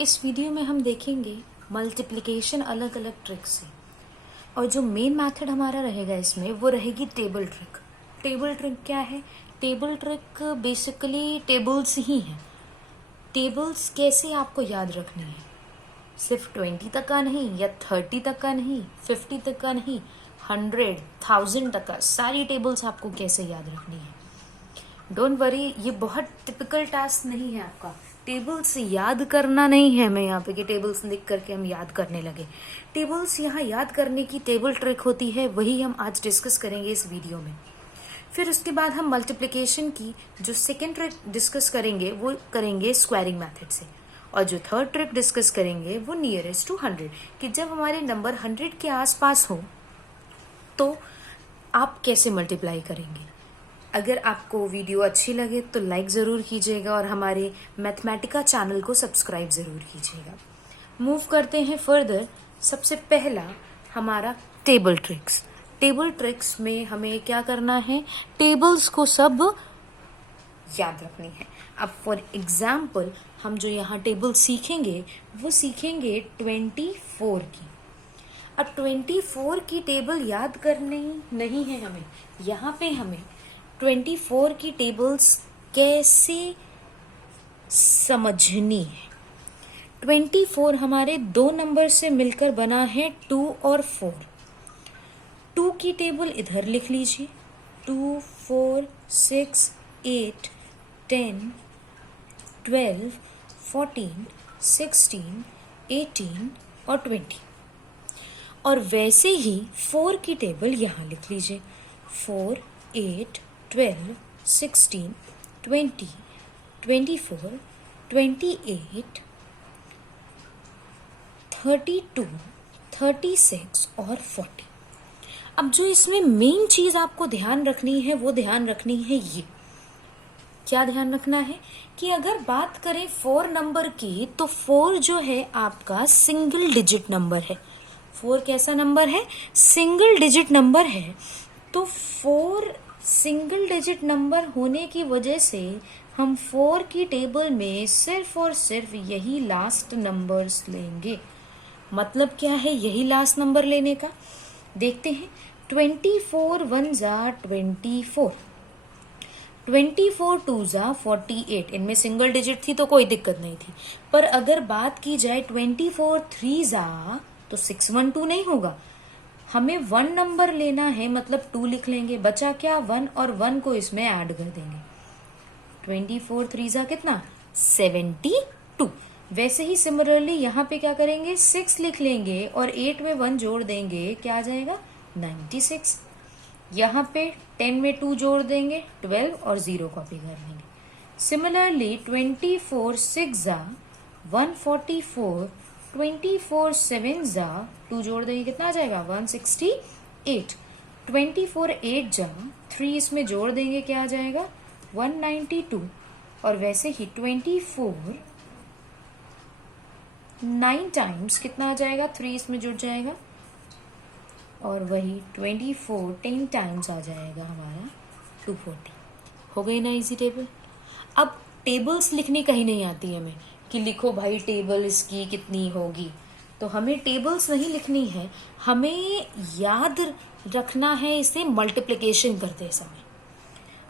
इस वीडियो में हम देखेंगे मल्टीप्लिकेशन अलग अलग ट्रिक से। और जो मेन मेथड हमारा रहेगा इसमें वो रहेगी टेबल ट्रिक। टेबल ट्रिक क्या है? टेबल ट्रिक बेसिकली टेबल्स ही हैं। टेबल्स कैसे आपको याद रखनी है, सिर्फ 20 तक का नहीं या 30 तक का नहीं, 50 तक का नहीं, 100, 1000 तक का, सारी टेबल्स आपको कैसे याद रखनी है। डोंट वरी, ये बहुत टिपिकल टास्क नहीं है आपका। टेबल्स याद करना नहीं है हमें यहाँ पे कि टेबल्स लिख करके हम याद करने लगे। टेबल्स यहाँ याद करने की टेबल ट्रिक होती है, वही हम आज डिस्कस करेंगे इस वीडियो में। फिर उसके बाद हम मल्टीप्लिकेशन की जो सेकेंड ट्रिक डिस्कस करेंगे वो करेंगे स्क्वायरिंग मेथड से, और जो थर्ड ट्रिक डिस्कस करेंगे वो नियरेस्ट टू 100, कि जब हमारे नंबर 100 के आसपास हो तो आप कैसे मल्टीप्लाई करेंगे। अगर आपको वीडियो अच्छी लगे तो लाइक ज़रूर कीजिएगा और हमारे मैथमेटिका चैनल को सब्सक्राइब ज़रूर कीजिएगा। मूव करते हैं फर्दर। सबसे पहला हमारा टेबल ट्रिक्स। टेबल ट्रिक्स में हमें क्या करना है, टेबल्स को सब याद रखनी है। अब फॉर एग्जाम्पल हम जो यहाँ टेबल सीखेंगे वो सीखेंगे 24 की। अब 24 की टेबल याद करनी नहीं है हमें, यहाँ पे हमें 24 की टेबल्स कैसे समझनी है। 24 हमारे दो नंबर से मिलकर बना है 2 और 4। 2 की टेबल इधर लिख लीजिए, 2, 4, 6, 8, 10, 12, 14, 16, 18 और 20। और वैसे ही 4 की टेबल यहाँ लिख लीजिए, 4, 8, 12, 16, 20, 24, 28, 32, 36 और 40। अब जो इसमें मेन चीज आपको ध्यान रखनी है वो ध्यान रखनी है ये। क्या ध्यान रखना है कि अगर बात करें 4 नंबर की तो 4 जो है आपका सिंगल डिजिट नंबर है। 4 कैसा नंबर है? सिंगल डिजिट नंबर है। तो 4 सिंगल डिजिट नंबर होने की वजह से हम 4 की टेबल में सिर्फ और सिर्फ यही लास्ट नंबर्स लेंगे। मतलब क्या है यही लास्ट नंबर लेने का? देखते हैं। 24 1 जा 24, 24 2 जा 48। इनमें सिंगल डिजिट थी तो कोई दिक्कत नहीं थी, पर अगर बात की जाए 24 3 जा तो 612 नहीं होगा। हमें 1 नंबर लेना है, मतलब 2 लिख लेंगे, बचा क्या 1, और 1 को इसमें ऐड कर देंगे। 24 3 जा कितना? 72। वैसे ही सिमिलरली यहाँ पे क्या करेंगे, 6 लिख लेंगे और 8 में 1 जोड़ देंगे, क्या आ जाएगा 96। यहाँ पे 10 में 2 जोड़ देंगे 12 और 0 कॉपी कर लेंगे। सिमिलरली 24 6 जा 144, 24 7 जा 2 जोड़ देंगे, कितना आ जाएगा 168। 24 8 जा 3 इसमें जोड़ देंगे, क्या आ जाएगा 192। और वैसे ही 24 9 टाइम्स कितना आ जाएगा, 3 इसमें जुड़ जाएगा, और वही 24 10 टाइम्स आ जाएगा हमारा 240। हो गई ना इजी टेबल। अब टेबल्स लिखनी कहीं नहीं आती हमें कि लिखो भाई टेबल इसकी कितनी होगी, तो हमें टेबल्स नहीं लिखनी है, हमें याद रखना है इसे मल्टीप्लिकेशन करते समय।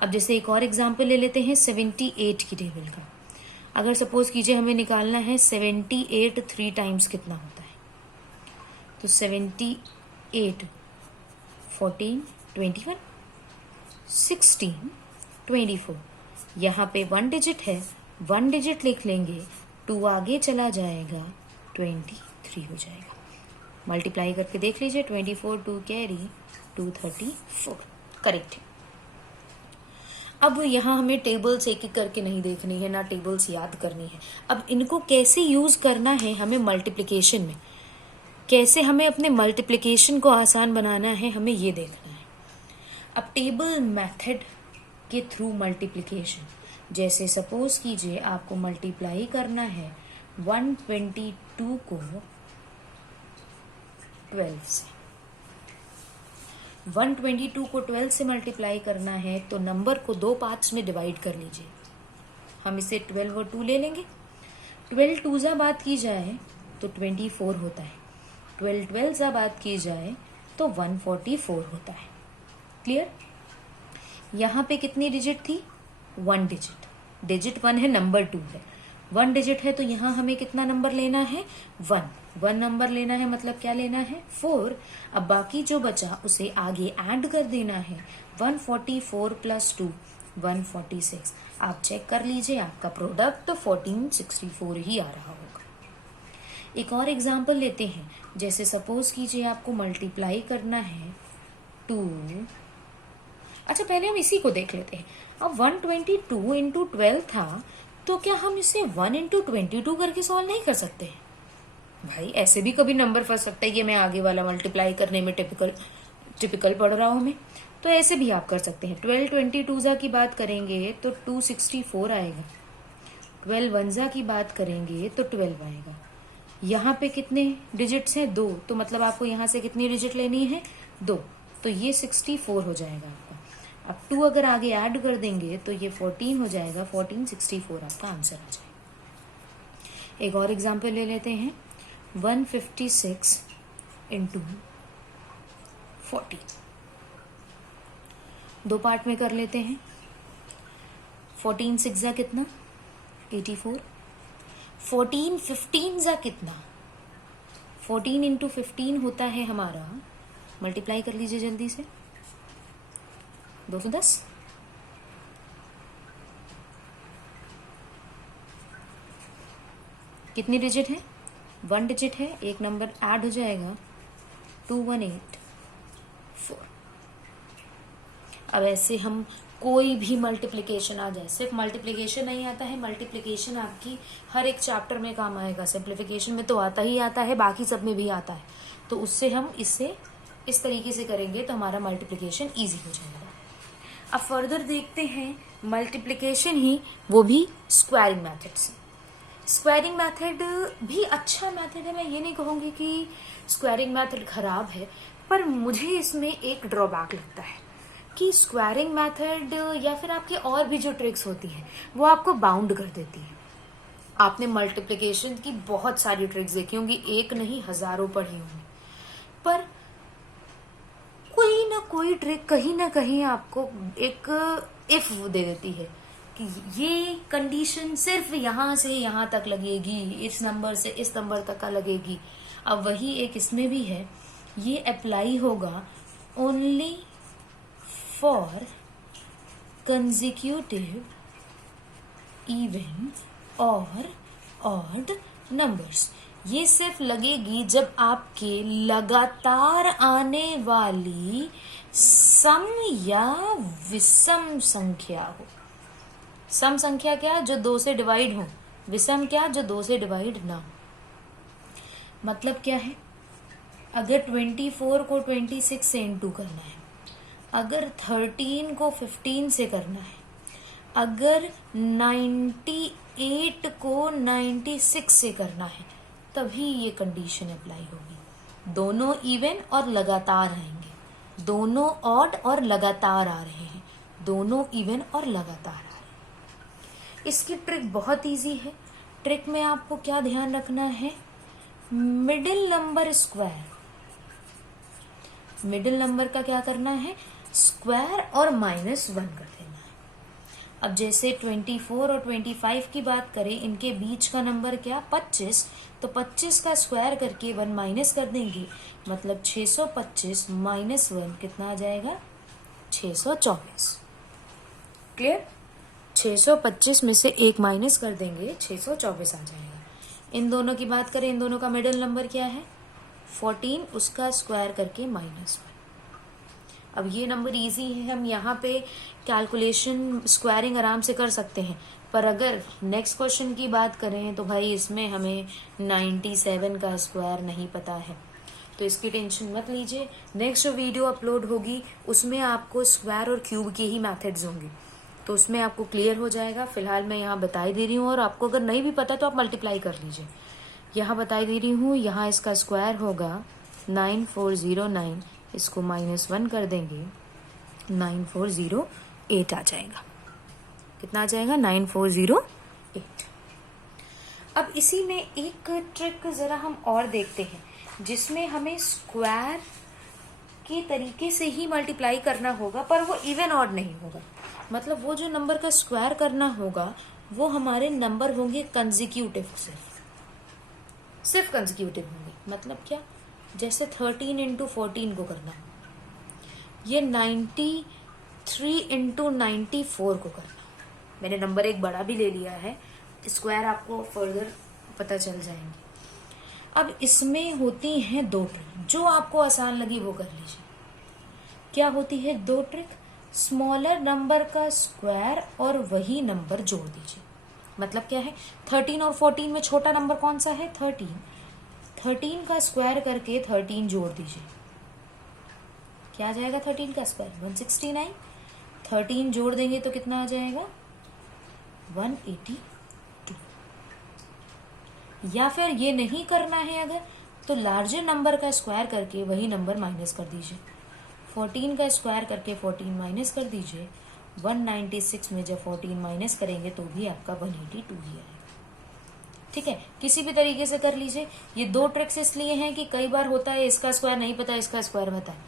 अब जैसे एक और एग्जांपल ले लेते हैं 78 की टेबल का। अगर सपोज कीजिए हमें निकालना है 78 3 टाइम्स कितना होता है, तो 78 14 21 16 24। यहाँ पे 1 डिजिट है, 1 डिजिट लिख लेंगे, 2 आगे चला जाएगा, 23 हो जाएगा। मल्टीप्लाई करके देख लीजिए, 24 2 कैरी 234, करेक्ट है। अब यहाँ हमें टेबल्स एक एक करके नहीं देखनी है, ना टेबल्स याद करनी है। अब इनको कैसे यूज करना है हमें मल्टीप्लिकेशन में, कैसे हमें अपने मल्टीप्लिकेशन को आसान बनाना है, हमें ये देखना है। अब टेबल मेथड के थ्रू मल्टीप्लिकेशन, जैसे सपोज कीजिए आपको मल्टीप्लाई करना है 122 को 12 से। 122 को 12 से मल्टीप्लाई करना है तो नंबर को 2 पार्ट्स में डिवाइड कर लीजिए। हम इसे 12 और 2 ले लेंगे। 12 टूजा बात की जाए तो 24 होता है, 12 ट्वेल्व बात की जाए तो 144 होता है। क्लियर? यहाँ पे कितनी डिजिट थी? 1 डिजिट, डिजिट 1 है, नंबर 2 है, 1 डिजिट है, तो यहाँ हमें कितना नंबर लेना है? 1 नंबर लेना है, मतलब क्या लेना है? 4। अब बाकी जो बचा उसे आगे ऐड कर देना है, 144 प्लस 2 146। आप चेक कर लीजिए, आपका प्रोडक्ट 1464 ही आ रहा होगा। एक और एग्जाम्पल लेते हैं, जैसे सपोज कीजिए आपको मल्टीप्लाई करना है 2, अच्छा पहले हम इसी को देख लेते हैं। अब 122 इंटू 12 था, तो क्या हम इसे 1 इंटू 22 करके सॉल्व नहीं कर सकते? भाई ऐसे भी कभी नंबर फंस सकता है कि मैं आगे वाला मल्टीप्लाई करने में टिपिकल पढ़ रहा हूं मैं, तो ऐसे भी आप कर सकते हैं। 12 22 की बात करेंगे तो 264 आएगा, 12 1 की बात करेंगे तो 12 आएगा। यहाँ पे कितने डिजिट्स हैं? 2, तो मतलब आपको यहाँ से कितनी डिजिट लेनी है? 2, तो ये 64 हो जाएगा आपका। अब 2 अगर आगे ऐड कर देंगे तो ये 14 हो जाएगा, 1464 आपका आंसर आ जाएगा। एक और एग्जांपल ले लेते हैं, 156 इंटू 40, 2 पार्ट में कर लेते हैं। 14 6 जा कितना? 84। 14 15 जा कितना? 14 इंटू 15 होता है हमारा, मल्टीप्लाई कर लीजिए जल्दी से, 210। कितनी डिजिट है? 1 डिजिट है, एक नंबर ऐड हो जाएगा, 2184। अब ऐसे हम कोई भी मल्टीप्लिकेशन आ जाए, सिर्फ मल्टीप्लिकेशन नहीं आता है, मल्टीप्लिकेशन आपकी हर एक चैप्टर में काम आएगा। सिंप्लीफिकेशन में तो आता ही आता है, बाकी सब में भी आता है, तो उससे हम इससे इस तरीके से करेंगे तो हमारा मल्टीप्लिकेशन ईजी हो जाएगा। अब फर्दर देखते हैं मल्टीप्लिकेशन ही, वो भी स्क्वायरिंग मेथड से। स्क्वायरिंग मेथड भी अच्छा मेथड है, मैं ये नहीं कहूँगी कि स्क्वायरिंग मेथड खराब है, पर मुझे इसमें एक ड्रॉबैक लगता है कि स्क्वायरिंग मेथड या फिर आपकी और भी जो ट्रिक्स होती हैं वो आपको बाउंड कर देती है। आपने मल्टीप्लिकेशन की बहुत सारी ट्रिक्स देखी होंगी, एक नहीं हजारों पढ़ी होंगी, पर कोई ना कोई ट्रिक कहीं ना कहीं आपको एक इफ दे देती है कि ये कंडीशन सिर्फ यहाँ से यहाँ तक लगेगी, इस नंबर से इस नंबर तक का लगेगी। अब वही एक इसमें भी है, ये अप्लाई होगा ओनली फॉर कंसेक्यूटिव इवन और ऑड नंबर्स। ये सिर्फ लगेगी जब आपके लगातार आने वाली सम या विषम संख्या हो। सम संख्या क्या? जो 2 से डिवाइड हो। विषम क्या? जो 2 से डिवाइड ना हो। मतलब क्या है? अगर 24 को 26 से इंटू करना है, अगर 13 को 15 से करना है, अगर 98 को 96 से करना है, तभी ये कंडीशन अप्लाई होगी। दोनों इवन और लगातार आएंगे, दोनों ऑड और लगातार आ रहे हैं, दोनों इवन और लगातार आ रहे हैं। इसकी ट्रिक बहुत इजी है। ट्रिक में आपको क्या ध्यान रखना है? Middle number square, middle number का क्या करना है? स्क्वायर और -1 कर देना है। अब जैसे 24 और 25 की बात करें, इनके बीच का नंबर क्या? 25, तो 25 का स्क्वायर करके 1 माइनस कर देंगे, मतलब 625 -1 कितना आ जाएगा? 624। क्लियर? 625 में से 1 माइनस कर देंगे, 624 आ जाएगा। इन दोनों की बात करें, इन दोनों का मिडिल नंबर क्या है? 14, उसका स्क्वायर करके -1। अब ये नंबर इजी है, हम यहाँ पे कैलकुलेशन स्क्वायरिंग आराम से कर सकते हैं, पर अगर नेक्स्ट क्वेश्चन की बात करें तो भाई इसमें हमें 97 का स्क्वायर नहीं पता है, तो इसकी टेंशन मत लीजिए। नेक्स्ट जो वीडियो अपलोड होगी उसमें आपको स्क्वायर और क्यूब के ही मेथड्स होंगे, तो उसमें आपको क्लियर हो जाएगा। फिलहाल मैं यहाँ बताई दे रही हूँ, और आपको अगर नहीं भी पता तो आप मल्टीप्लाई कर लीजिए। यहाँ बताई दे रही हूँ, यहाँ इसका स्क्वायर होगा 9409, इसको -1 कर देंगे, 9408 आ जाएगा। कितना आ जाएगा? 9408। अब इसी में एक ट्रिक जरा हम और देखते हैं, जिसमें हमें स्क्वायर के तरीके से ही मल्टीप्लाई करना होगा, पर वो इवन ऑड नहीं होगा। मतलब वो जो नंबर का स्क्वायर करना होगा वो हमारे नंबर होंगे कंसेक्यूटिव, सिर्फ कंसेक्यूटिव होंगे। मतलब क्या, जैसे 13 इंटू 14 को करना, ये 93 इंटू 94 को करना। मैंने नंबर एक बड़ा भी ले लिया है, स्क्वायर आपको फर्दर पता चल जाएंगे। अब इसमें होती हैं दो ट्रिक, जो आपको आसान लगी वो कर लीजिए। क्या होती है दो ट्रिक? स्मॉलर नंबर का स्क्वायर और वही नंबर जोड़ दीजिए। मतलब क्या है, 13 और 14 में छोटा नंबर कौन सा है? 13। 13 का स्क्वायर करके 13 जोड़ दीजिए। क्या आ जाएगा 13 का स्क्वायर? 169। 13 जोड़ देंगे तो कितना आ जाएगा? 182। या फिर ये नहीं करना है अगर, तो लार्जर नंबर का स्क्वायर करके वही नंबर माइनस कर दीजिए। 14 का स्क्वायर करके 14 माइनस कर दीजिए। 196 में जब 14 माइनस करेंगे तो भी आपका 182 ही आएगा। ठीक है, किसी भी तरीके से कर लीजिए। ये दो ट्रिक्स इसलिए हैं कि कई बार होता है इसका स्क्वायर नहीं पता, इसका स्क्वायर पता है।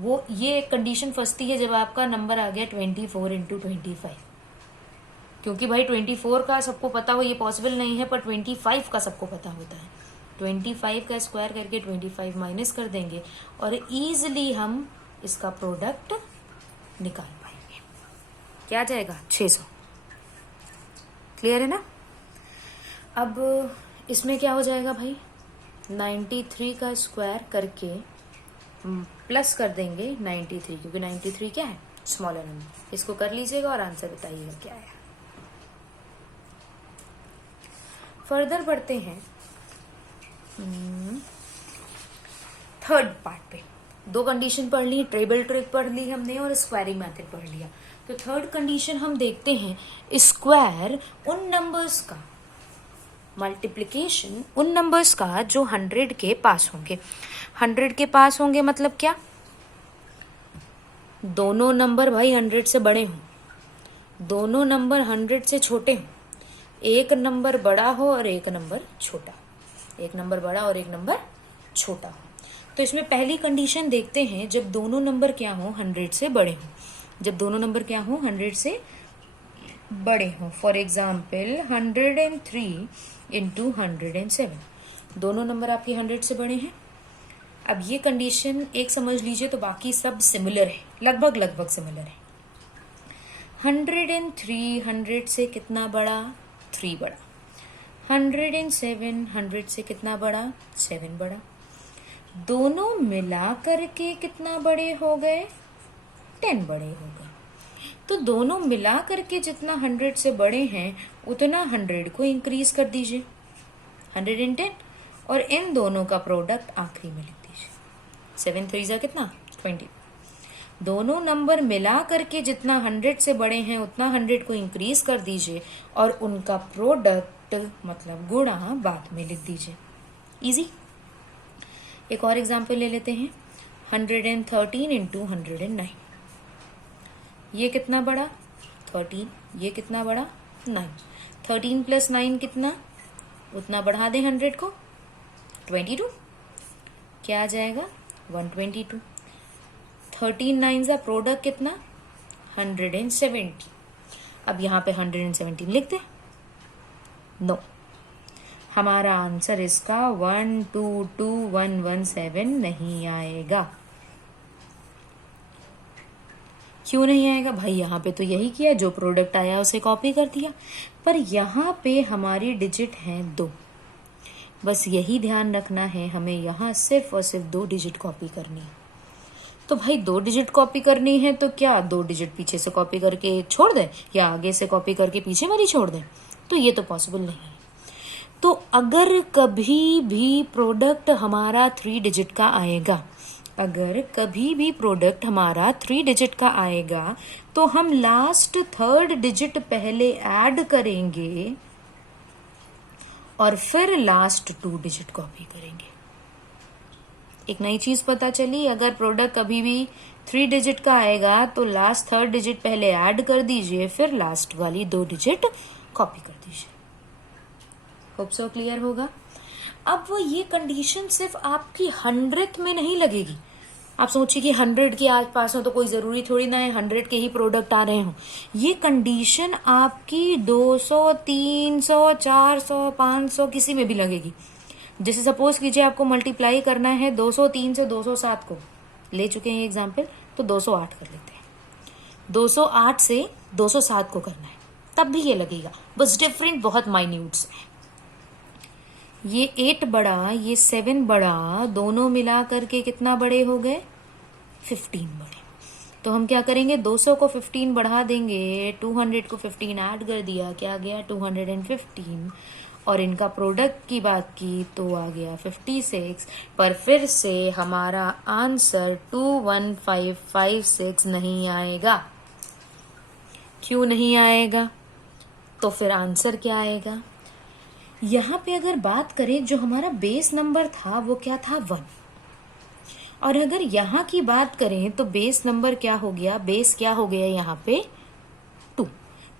वो ये एक कंडीशन फंसती है जब आपका नंबर आ गया 24 इंटू 25, क्योंकि भाई 24 का सबको पता हो ये पॉसिबल नहीं है, पर 25 का सबको पता होता है। 25 का स्क्वायर करके 25 माइनस कर देंगे और ईजिली हम इसका प्रोडक्ट निकाल पाएंगे। क्या आ जाएगा? 600। क्लियर है ना? अब इसमें क्या हो जाएगा भाई, 93 का स्क्वायर करके प्लस कर देंगे 93, क्योंकि 93 क्या है? Smaller number. इसको कर लीजिएगा और आंसर बताइएगा क्या है। फर्दर बढ़ते हैं थर्ड पार्ट पे। दो कंडीशन पढ़ ली, टेबल ट्रिक पढ़ ली हमने और स्क्वायरिंग मेथड पढ़ लिया। तो थर्ड कंडीशन हम देखते हैं, स्क्वायर उन नंबर्स का, मल्टीप्लिकेशन उन नंबर्स का जो 100 के पास होंगे। 100 के पास होंगे मतलब क्या? दोनों नंबर भाई 100 से बड़े हों, दोनों नंबर 100 से छोटे हों, एक नंबर बड़ा हो और एक नंबर छोटा, एक नंबर बड़ा और एक नंबर छोटा हो। तो इसमें पहली कंडीशन देखते हैं, जब दोनों नंबर क्या हो? 100 से बड़े हों। जब दोनों नंबर क्या हो? 100 से बड़े हों। फॉर एग्जाम्पल 103 इंटू 107, दोनों नंबर आपके 100 से बड़े हैं। अब ये कंडीशन एक समझ लीजिए तो बाकी सब सिमिलर है, लगभग लगभग सिमिलर है। 103 100 से कितना बड़ा? 3 बड़ा। 107 100 से कितना बड़ा? 7 बड़ा। दोनों मिला करके कितना बड़े हो गए? 10 बड़े हो गए। तो दोनों मिला करके जितना 100 से बड़े हैं उतना 100 को इंक्रीज कर दीजिए, 110, और इन दोनों का प्रोडक्ट आखिरी में लिख दीजिए। 7 3 जा कितना? 20। दोनों नंबर मिला करके जितना 100 से बड़े हैं उतना 100 को इंक्रीज कर दीजिए और उनका प्रोडक्ट मतलब गुणा बाद में लिख दीजिए। इजी। एक और एग्जांपल ले लेते हैं, 113 इंटू 109, ये कितना बड़ा? 13। ये कितना बड़ा? 9। 13 प्लस 9 कितना? उतना बढ़ा दें 100 को, 22। क्या आ जाएगा? 122। 13 9 का प्रोडक्ट कितना? 170। अब यहाँ पे 117 लिख दें? नो, हमारा आंसर इसका 122117 नहीं आएगा। क्यों नहीं आएगा भाई? यहाँ पे तो यही किया, जो प्रोडक्ट आया उसे कॉपी कर दिया, पर यहाँ पे हमारी डिजिट हैं 2। बस यही ध्यान रखना है हमें, यहाँ सिर्फ और सिर्फ 2 डिजिट कॉपी करनी है। तो भाई 2 डिजिट कॉपी करनी है तो क्या 2 डिजिट पीछे से कॉपी करके छोड़ दें या आगे से कॉपी करके पीछे वाली छोड़ दें? तो ये तो पॉसिबल नहीं है। तो अगर कभी भी प्रोडक्ट हमारा 3 डिजिट का आएगा, अगर कभी भी प्रोडक्ट हमारा 3 डिजिट का आएगा तो हम लास्ट 3rd डिजिट पहले ऐड करेंगे और फिर लास्ट 2 डिजिट कॉपी करेंगे। एक नई चीज पता चली, अगर प्रोडक्ट कभी भी 3 डिजिट का आएगा तो लास्ट 3rd डिजिट पहले ऐड कर दीजिए, फिर लास्ट वाली 2 डिजिट कॉपी कर दीजिए। होप सो क्लियर होगा। अब वो ये कंडीशन सिर्फ आपकी 100th में नहीं लगेगी। आप सोचिए कि 100 के आसपास हो तो कोई जरूरी थोड़ी ना है 100 के ही प्रोडक्ट आ रहे हो। ये कंडीशन आपकी 200, 300, 400, 500 किसी में भी लगेगी। जैसे सपोज कीजिए आपको मल्टीप्लाई करना है 203 से 207 को, ले चुके हैं ये एग्जाम्पल, तो 208 कर लेते हैं। 208 से 207 को करना है, तब भी ये लगेगा, बस डिफरेंट बहुत माइन्यूट्स है। ये 8 बड़ा, ये 7 बड़ा, दोनों मिला करके कितना बड़े हो गए? 15 बड़े। तो हम क्या करेंगे, 200 को 15 बढ़ा देंगे, 200 को 15 ऐड कर दिया, क्या आ गया? 215। और इनका प्रोडक्ट की बात की तो आ गया 56। पर फिर से हमारा आंसर 21556 नहीं आएगा। क्यों नहीं आएगा? तो फिर आंसर क्या आएगा? यहां पे अगर बात करें, जो हमारा बेस नंबर था वो क्या था? 1। और अगर यहां की बात करें तो बेस नंबर क्या हो गया? बेस क्या हो गया यहाँ पे? 2।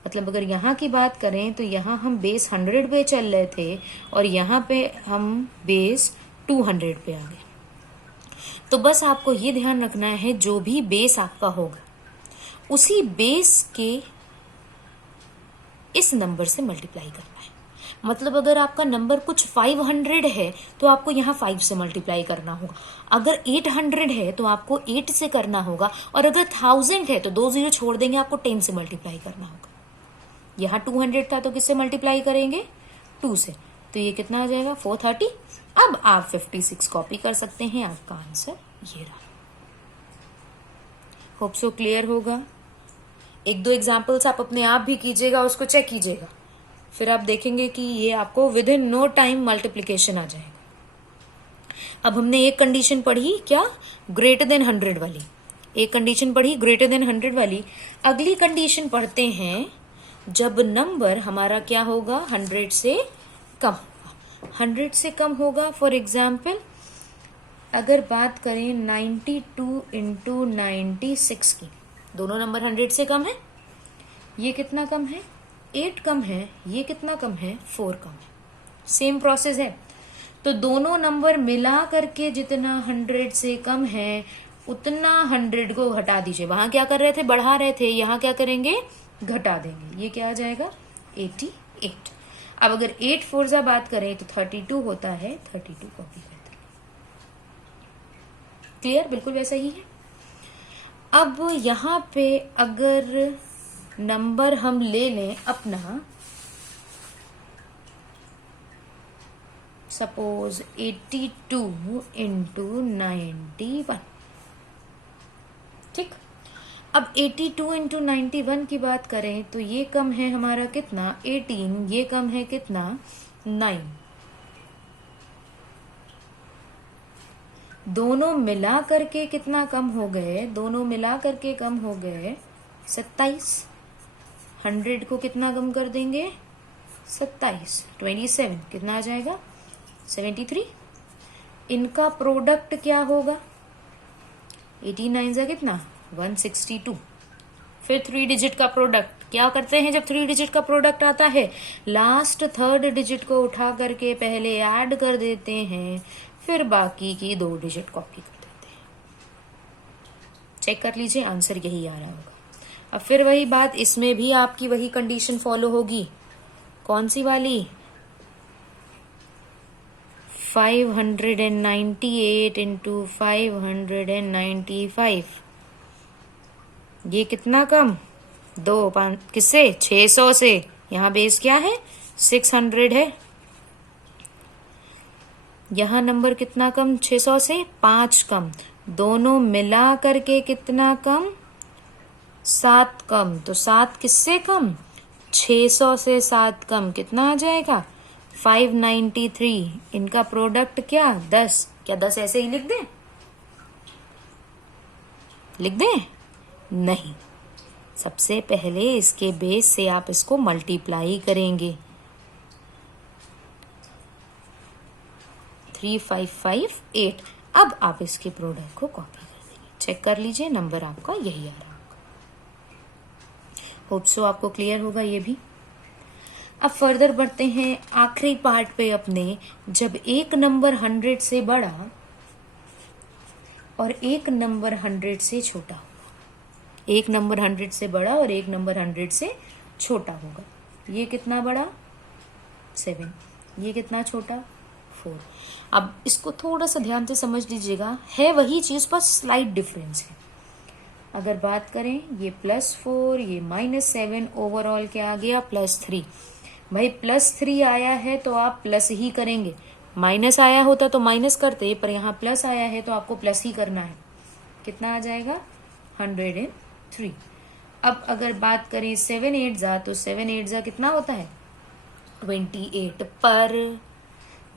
मतलब अगर यहाँ की बात करें तो यहाँ हम बेस 100 पे चल रहे थे और यहाँ पे हम बेस 200 पे आ गए। तो बस आपको ये ध्यान रखना है, जो भी बेस आपका होगा उसी बेस के इस नंबर से मल्टीप्लाई करना है। मतलब अगर आपका नंबर कुछ 500 है तो आपको यहाँ 5 से मल्टीप्लाई करना होगा। अगर 800 है तो आपको 8 से करना होगा। और अगर 1000 है तो 2 0 छोड़ देंगे, आपको 10 से मल्टीप्लाई करना होगा। यहाँ 200 था तो किससे मल्टीप्लाई करेंगे? 2 से। तो ये कितना आ जाएगा? 430। अब आप 56 कॉपी कर सकते हैं, आपका आंसर ये रहा। होप सो क्लियर होगा। 1-2 एग्जाम्पल्स आप अपने आप भी कीजिएगा, उसको चेक कीजिएगा, फिर आप देखेंगे कि ये आपको with in no time multiplication आ जाएगा। अब हमने एक कंडीशन पढ़ी, क्या? ग्रेटर देन 100 वाली। एक कंडीशन पढ़ी ग्रेटर देन 100 वाली। अगली कंडीशन पढ़ते हैं, जब नंबर हमारा क्या होगा? 100 से कम होगा। 100 से कम होगा। फॉर एग्जाम्पल अगर बात करें 92 इंटू 96 की, दोनों नंबर 100 से कम है। ये कितना कम है? 8 कम है। ये कितना कम है? 4 कम है। सेम प्रोसेस है। तो दोनों नंबर मिला करके जितना 100 से कम है उतना 100 को घटा दीजिए। वहां क्या कर रहे थे? बढ़ा रहे थे। यहाँ क्या करेंगे? घटा देंगे। ये क्या आ जाएगा? 88। अब अगर 8 4 बात करें तो 32 होता है। 32 कॉपी करते हैं। क्लियर? बिल्कुल वैसा ही है। अब यहाँ पे अगर नंबर हम ले लें अपना, सपोज 82 इंटू 91। ठीक। अब 82 इंटू 91 की बात करें तो ये कम है हमारा कितना? 18। ये कम है कितना? 9। दोनों मिला करके कितना कम हो गए? दोनों मिला करके कम हो गए 27। 100 को कितना कम कर देंगे? 27। 27 कितना आ जाएगा? 73। इनका प्रोडक्ट क्या होगा? 89 से कितना? 162। फिर 3 डिजिट का प्रोडक्ट क्या करते हैं? जब 3 डिजिट का प्रोडक्ट आता है, लास्ट 3rd डिजिट को उठा करके पहले ऐड कर देते हैं, फिर बाकी की 2 डिजिट कॉपी कर देते हैं। चेक कर लीजिए, आंसर यही आ रहा होगा। अब फिर वही बात, इसमें भी आपकी वही कंडीशन फॉलो होगी। कौन सी वाली? 598 इंटू 595। ये कितना कम? 2 5 किससे? 600 से। यहाँ बेस क्या है? 600 है। यहाँ नंबर कितना कम? 600 से 5 कम। दोनों मिला करके कितना कम? 7 कम। तो 7 किससे कम? 600 से 7 कम। कितना आ जाएगा? 593। इनका प्रोडक्ट क्या? 10। क्या 10 ऐसे ही लिख दें? लिख दें? नहीं, सबसे पहले इसके बेस से आप इसको मल्टीप्लाई करेंगे। 3558। अब आप इसके प्रोडक्ट को कॉपी कर देंगे। चेक कर लीजिए, नंबर आपका यही आ रहा होगा। होप सो आपको क्लियर होगा ये भी। अब फर्दर बढ़ते हैं आखिरी पार्ट पे अपने। जब एक नंबर 100 से बड़ा और एक नंबर 100 से छोटा होगा, एक नंबर 100 से बड़ा और एक नंबर 100 से छोटा होगा। ये कितना बड़ा 7, ये कितना छोटा 4। अब इसको थोड़ा सा ध्यान से समझ लीजिएगा, है वही चीज पर स्लाइट डिफरेंस है। अगर बात करें ये +4 ये -7, ओवरऑल क्या आ गया +3। भाई +3 आया है तो आप प्लस ही करेंगे, माइनस आया होता तो माइनस करते, पर यहाँ प्लस आया है तो आपको प्लस ही करना है। कितना आ जाएगा 103। अब अगर बात करें 7 8 जा, तो 7 8 जा कितना होता है 28, पर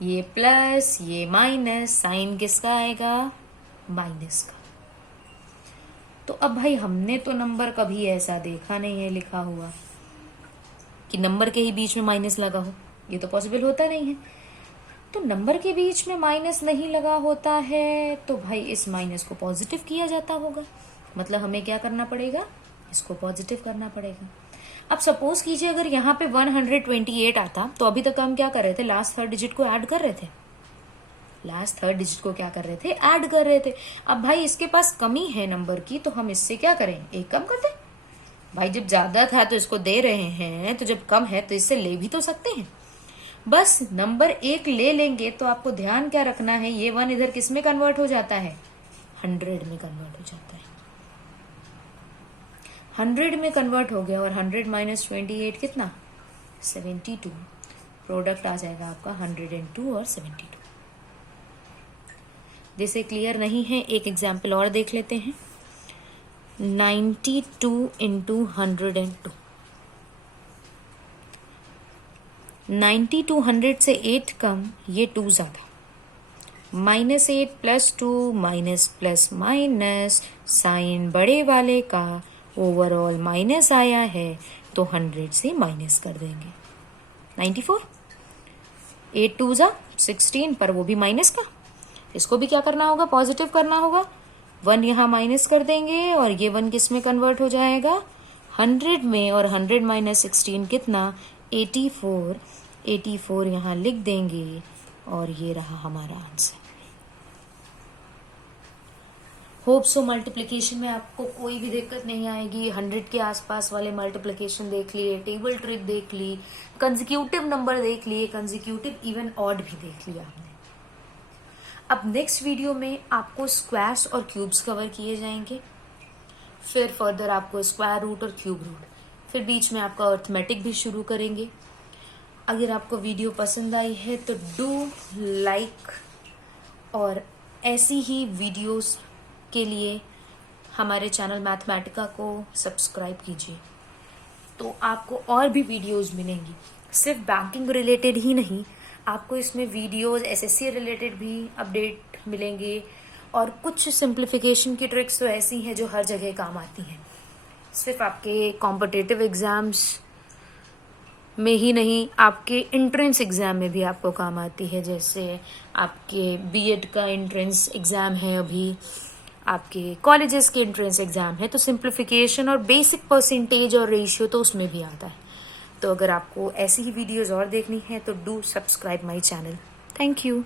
ये प्लस ये माइनस, साइन किसका आएगा माइनस का। तो अब भाई हमने तो नंबर कभी ऐसा देखा नहीं है लिखा हुआ कि नंबर के ही बीच में माइनस लगा हो, ये तो पॉसिबल होता नहीं है। तो नंबर के बीच में माइनस नहीं लगा होता है तो भाई इस माइनस को पॉजिटिव किया जाता होगा, मतलब हमें क्या करना पड़ेगा, इसको पॉजिटिव करना पड़ेगा। अब सपोज कीजिए अगर यहाँ पे 128 आता तो अभी तक हम क्या कर रहे थे, लास्ट थर्ड डिजिट को ऐड कर रहे थे, लास्ट थर्ड डिजिट को क्या कर रहे थे, ऐड कर रहे थे। अब भाई इसके पास कमी है नंबर की, तो हम इससे क्या करें, एक कम कर दें। भाई जब ज्यादा था तो इसको दे रहे हैं, तो जब कम है तो इससे ले भी तो सकते हैं। बस नंबर 1 ले लेंगे तो आपको ध्यान क्या रखना है, ये 1 इधर किस में कन्वर्ट हो जाता है 100 में कन्वर्ट हो जाता है। 100 में कन्वर्ट हो गया और 100 - 28 कितना 72। प्रोडक्ट आ जाएगा आपका 102 और 72। जैसे क्लियर नहीं है एक एग्जाम्पल और देख लेते हैं। 92 × 102। 90 to 100 से 8 कम, ये 2 ज्यादा, -8 + 2 माइनस प्लस माइनस, साइन बड़े वाले का, ओवरऑल माइनस आया है तो 100 से माइनस कर देंगे 94। 8 2 जा 16, पर वो भी माइनस का, इसको भी क्या करना होगा, पॉजिटिव करना होगा। 1 यहाँ माइनस कर देंगे और ये 1 किस में कन्वर्ट हो जाएगा 100 में, और 100 - 16 कितना 84। 84 यहाँ लिख देंगे और ये रहा हमारा आंसर। होप सो मल्टीप्लिकेशन में आपको कोई भी दिक्कत नहीं आएगी। 100 के आसपास वाले मल्टीप्लिकेशन देख लिए, टेबल ट्रिक देख ली, कंसेक्यूटिव नंबर देख लिए, कंसेक्यूटिव इवन ऑड भी देख लिया हमने। अब नेक्स्ट वीडियो में आपको स्क्वायर्स और क्यूब्स कवर किए जाएंगे, फिर फर्दर आपको स्क्वायर रूट और क्यूब रूट, फिर बीच में आपका अर्थमेटिक भी शुरू करेंगे। अगर आपको वीडियो पसंद आई है तो डू लाइक, और ऐसी ही वीडियोस के लिए हमारे चैनल मैथमेटिका को सब्सक्राइब कीजिए, तो आपको और भी वीडियोस मिलेंगी। सिर्फ बैंकिंग रिलेटेड ही नहीं, आपको इसमें वीडियोस एसएससी रिलेटेड भी अपडेट मिलेंगे, और कुछ सिंप्लीफिकेशन की ट्रिक्स तो ऐसी हैं जो हर जगह काम आती हैं, सिर्फ आपके कॉम्पिटिटिव एग्जाम्स में ही नहीं, आपके एंट्रेंस एग्जाम में भी आपको काम आती है। जैसे आपके बीएड का एंट्रेंस एग्जाम है, अभी आपके कॉलेजेस के एंट्रेंस एग्जाम है, तो सिंप्लीफिकेशन और बेसिक परसेंटेज और रेशियो तो उसमें भी आता है। तो अगर आपको ऐसी ही वीडियोस और देखनी है तो do subscribe my channel. Thank you.